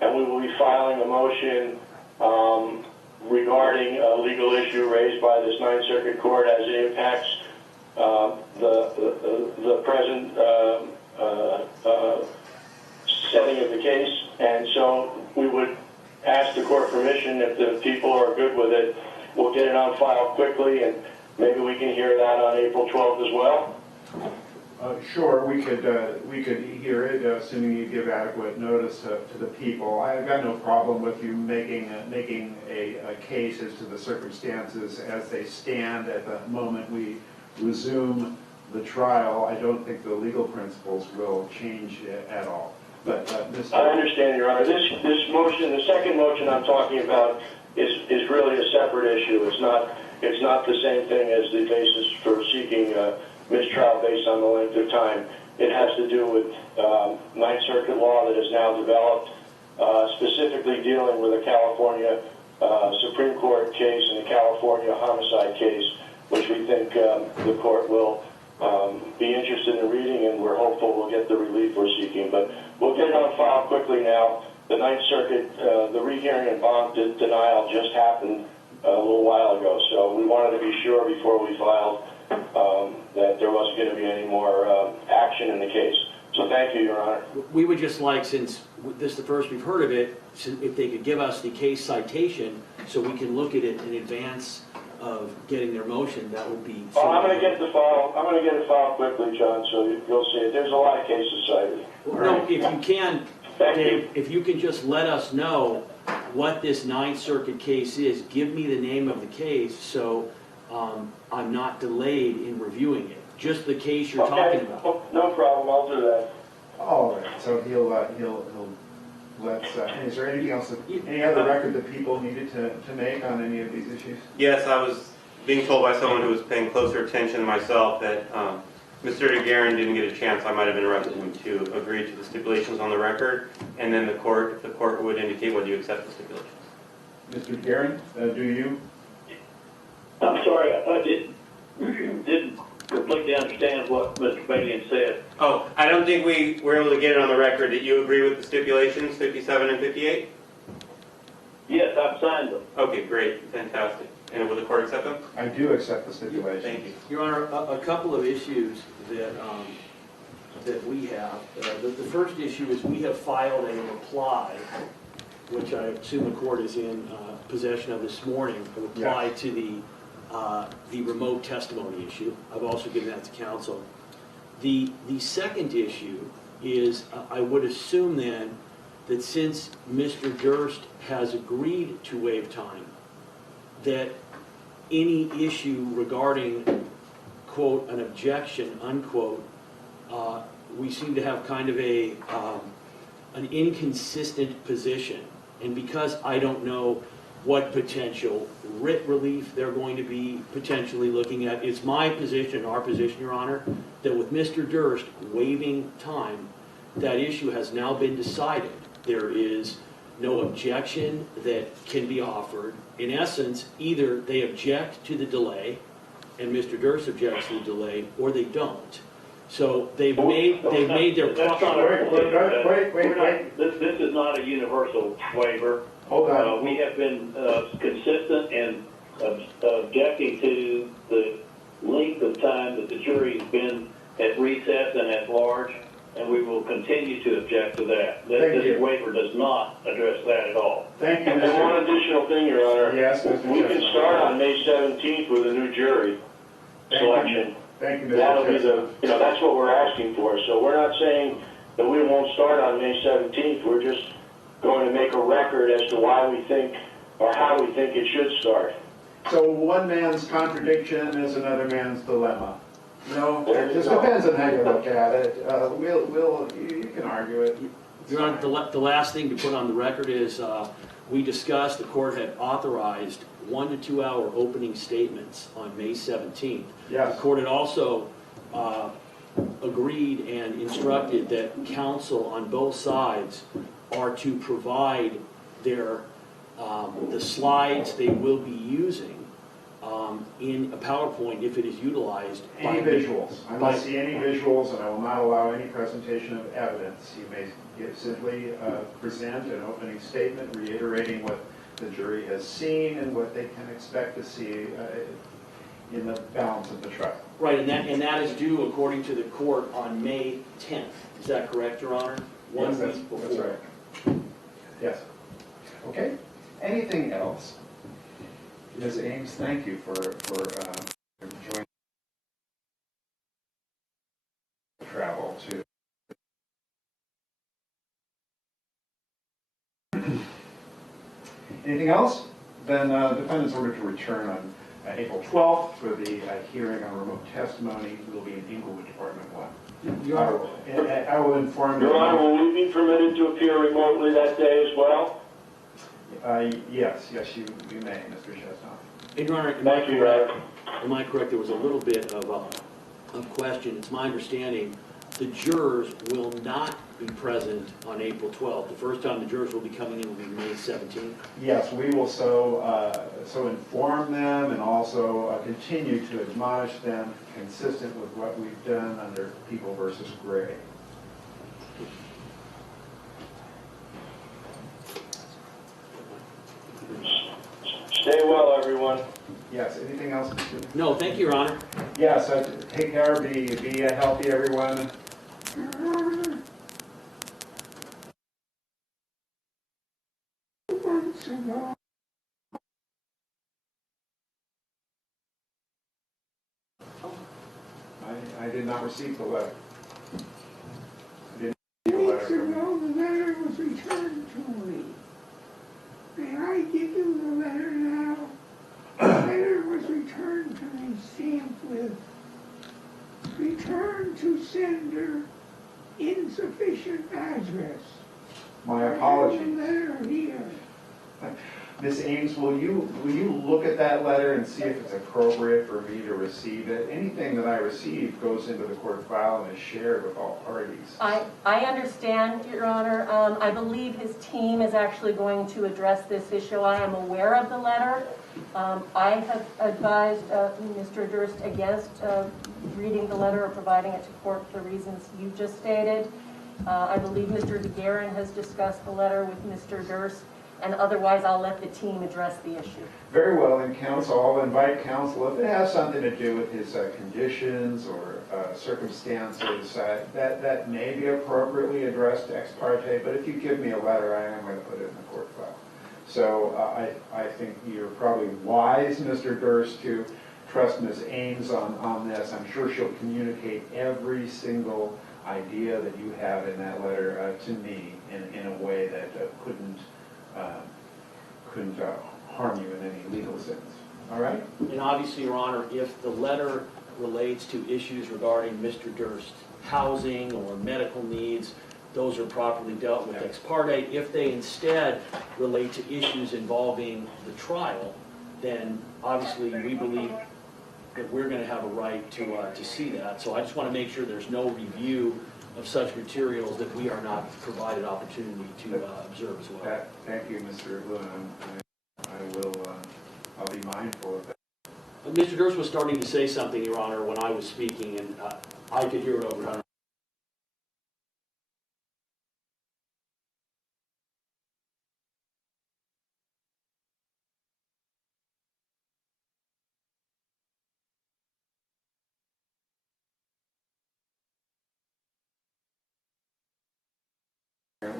and we will be filing a motion regarding a legal issue raised by this Ninth Circuit Court as it impacts the present setting of the case. And so we would ask the court permission, if the people are good with it, we'll get it on file quickly, and maybe we can hear that on April 12th as well. Sure, we could hear it, assuming you give adequate notice to the people. I've got no problem with you making a case as to the circumstances as they stand at the moment we resume the trial. I don't think the legal principles will change at all. But Mr. I understand, Your Honor. This motion, the second motion I'm talking about, is really a separate issue. It's not the same thing as the basis for seeking mistrial based on the length of time. It has to do with Ninth Circuit law that is now developed, specifically dealing with a California Supreme Court case and a California homicide case, which we think the court will be interested in reading, and we're hopeful we'll get the relief we're seeking. But we'll get it on file quickly now. The Ninth Circuit, the rehearing and bond denial just happened a little while ago, so we wanted to be sure before we filed that there wasn't going to be any more action in the case. So thank you, Your Honor. We would just like, since this is the first we've heard of it, if they could give us the case citation so we can look at it in advance of getting their motion, that would be... Well, I'm going to get the file. I'm going to get the file quickly, John, so you'll see it. There's a lot of cases cited. Well, no, if you can, Dave, if you can just let us know what this Ninth Circuit case is, give me the name of the case so I'm not delayed in reviewing it. Just the case you're talking about. Oh, no problem. I'll do that. All right. So he'll let's. Is there anything else? Any other record that people needed to make on any of these issues? Yes, I was being told by someone who was paying closer attention than myself that Mr. DeGuerin didn't get a chance. I might have interrupted him to agree to the stipulations on the record, and then the court would indicate whether you accept the stipulations. Mr. DeGuerin, do you? I'm sorry, I didn't completely understand what Mr. Balian said. Oh, I don't think we were able to get it on the record that you agree with the stipulations, 57 and 58? Yes, I've signed them. Okay, great, fantastic. And will the court accept them? I do accept the stipulation. Thank you. Your Honor, a couple of issues that we have. The first issue is we have filed a reply, which I assume the court is in possession of this morning, a reply to the remote testimony issue. I've also given that to counsel. The second issue is I would assume then that since Mr. Durst has agreed to waive time, that any issue regarding, quote, an objection, unquote, we seem to have kind of an inconsistent position. And because I don't know what potential writ relief they're going to be potentially looking at, it's my position, our position, Your Honor, that with Mr. Durst waiving time, that issue has now been decided. There is no objection that can be offered. In essence, either they object to the delay, and Mr. Durst objects to the delay, or they don't. So they've made their... That's not wait. This is not a universal waiver. Hold on. We have been consistent in objecting to the length of time that the jury's been at recess and at large, and we will continue to object to that. This waiver does not address that at all. Thank you, And one additional thing, Your Honor. Yes, Mr. We can start on May 17th with a new jury selection. Thank you, Mr. That'll be that's what we're asking for. So we're not saying that we won't start on May 17th. We're just going to make a record as to why we think or how we think it should start. So one man's contradiction is another man's dilemma. No, it just depends on how you look at it. You can argue it. Your Honor, the last thing to put on the record is we discussed, the court had authorized 1 to 2 hour opening statements on May 17th. Yes. The court had also agreed and instructed that counsel on both sides are to provide their the slides they will be using in a PowerPoint if it is utilized. Any visuals. I must see any visuals, and I will not allow any presentation of evidence. You may simply present an opening statement reiterating what the jury has seen and what they can expect to see in the balance of the trial. Right, and that is due, according to the court, on May 10th. Is that correct, Your Honor? One week before. That's right. Yes. Okay. Anything else? Ms. Ames, thank you for joining travel to. Anything else? Then defendant's ordered to return on April 12th for the hearing on remote testimony. Will be in Inglewood Department 1. I will inform you. Your Honor, will we be permitted to appear remotely that day as well? Yes, you may, Mr. Chestnut. And Your Honor, am I correct? There was a little bit of a question. It's my understanding the jurors will not be present on April 12th. The first time the jurors will be coming in will be May 17th. Yes, we will so inform them and also continue to admonish them consistent with what we've done under People versus Gray. Stay well, everyone. Yes, anything else? No, thank you, Your Honor. Yes, take care, be healthy, everyone. I did not receive the letter. I didn't receive the letter from you. The letter was returned to me. May I give you the letter now? The letter was returned to me stamped with return to sender, insufficient address. My I have apologies. the letter here. Ms. Ames, will you look at that letter and see if it's appropriate for me to receive it? Anything that I receive goes into the court file and is shared with all parties. I understand, Your Honor. I believe his team is actually going to address this issue. I am aware of the letter. I have advised Mr. Durst against reading the letter or providing it to court for the reasons you just stated. I believe Mr. DeGuerin has discussed the letter with Mr. Durst, and otherwise I'll let the team address the issue. Very well, and counsel, I'll invite counsel, if it has something to do with his conditions or circumstances, that may be appropriately addressed ex parte, but if you give me a letter, I am going to put it in the court file. So I think you're probably wise, Mr. Durst, to trust Ms. Ames on this. I'm sure she'll communicate every single idea that you have in that letter to me in a way that couldn't harm you in any legal sense. All right? And obviously, Your Honor, if the letter relates to issues regarding Mr. Durst's housing or medical needs, those are properly dealt with ex parte. If they instead relate to issues involving the trial, then obviously we believe that we're going to have a right to see that. So I just want to make sure there's no review of such materials that we are not provided opportunity to observe as well. Thank you, Mr. Lewin. I'll be mindful of that. Mr. Durst was starting to say something, Your Honor, when I was speaking, and I could hear it over.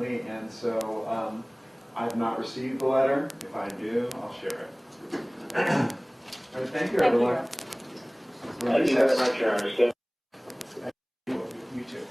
And so I've not received the letter. If I do, I'll share it. All right, thank you, everyone. Thank you very much, Your Honor. You too.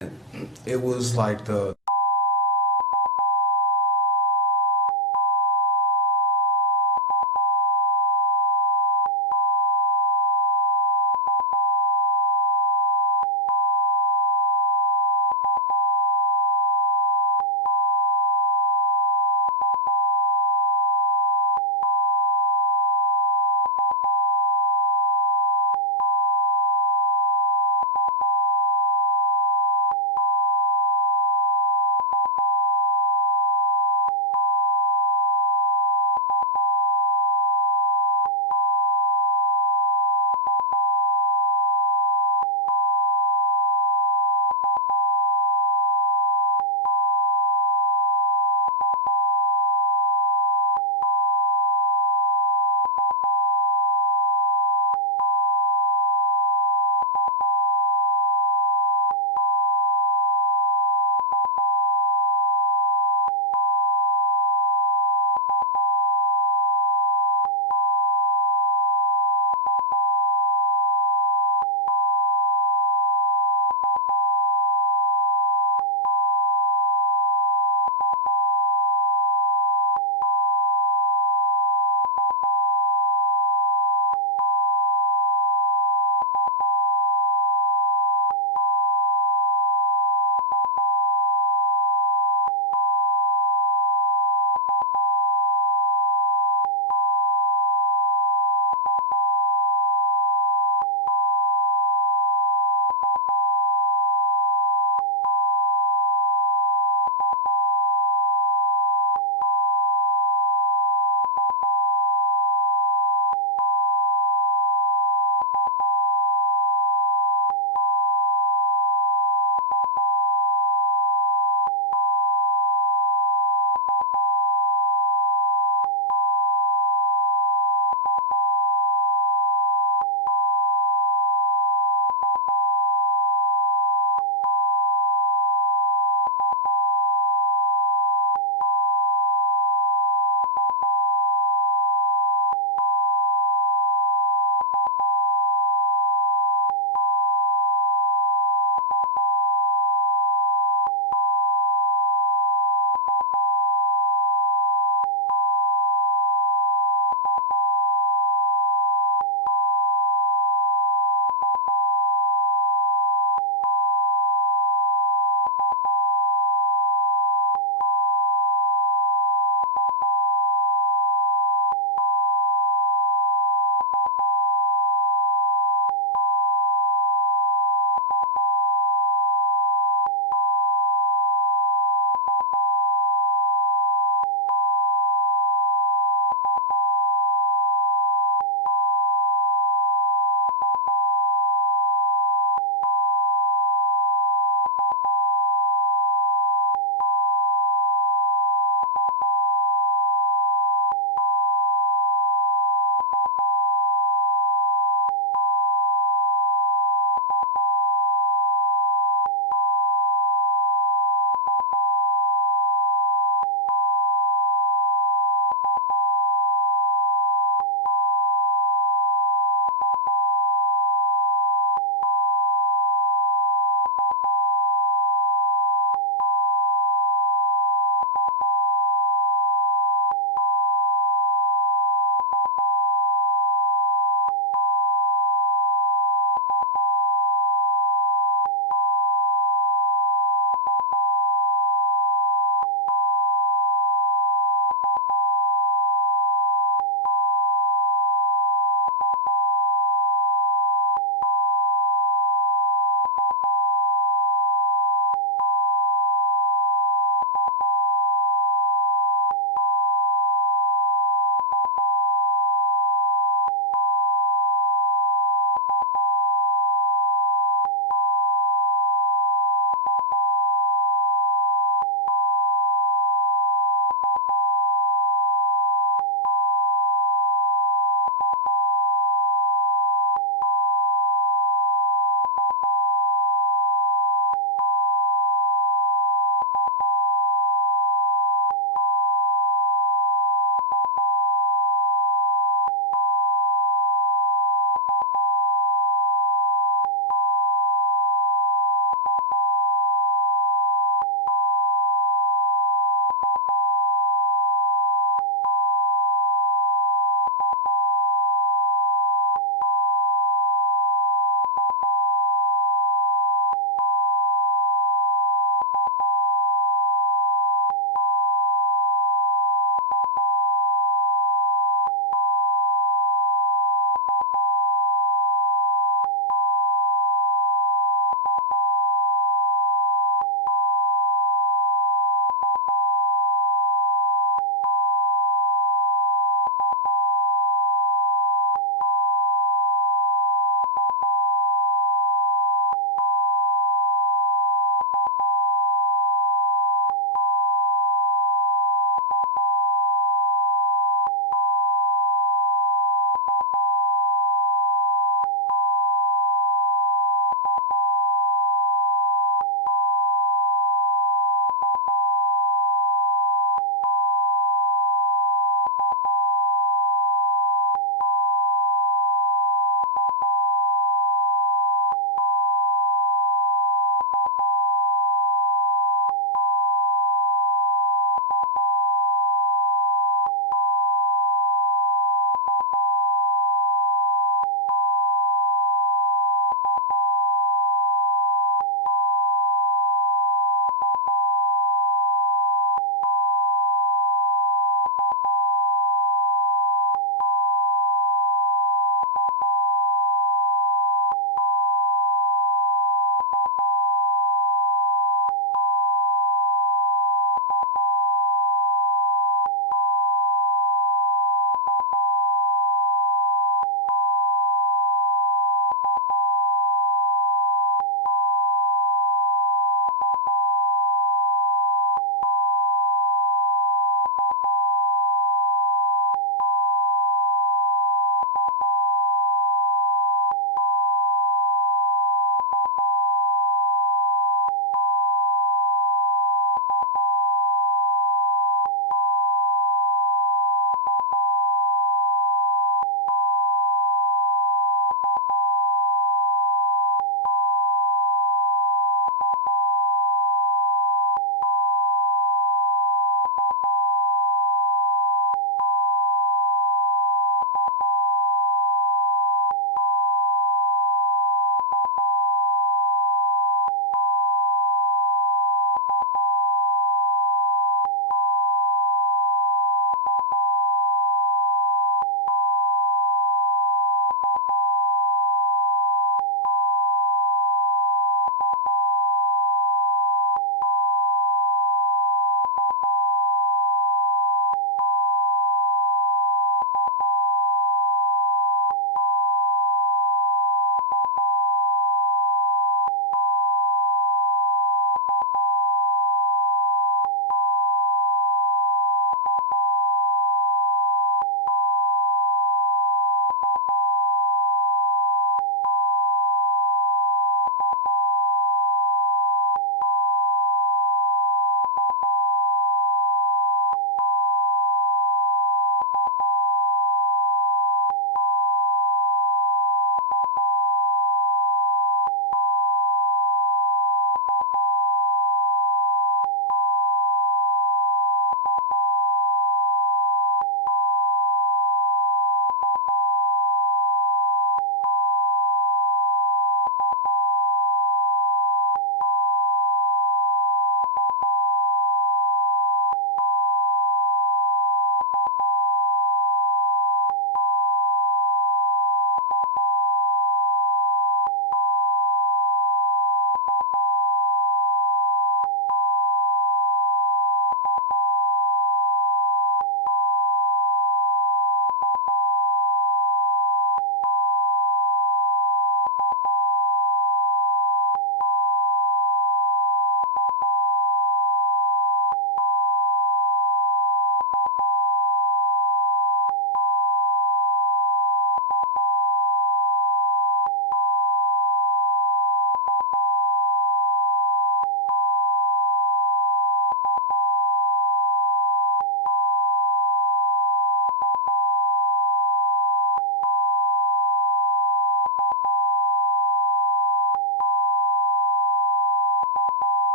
It was like the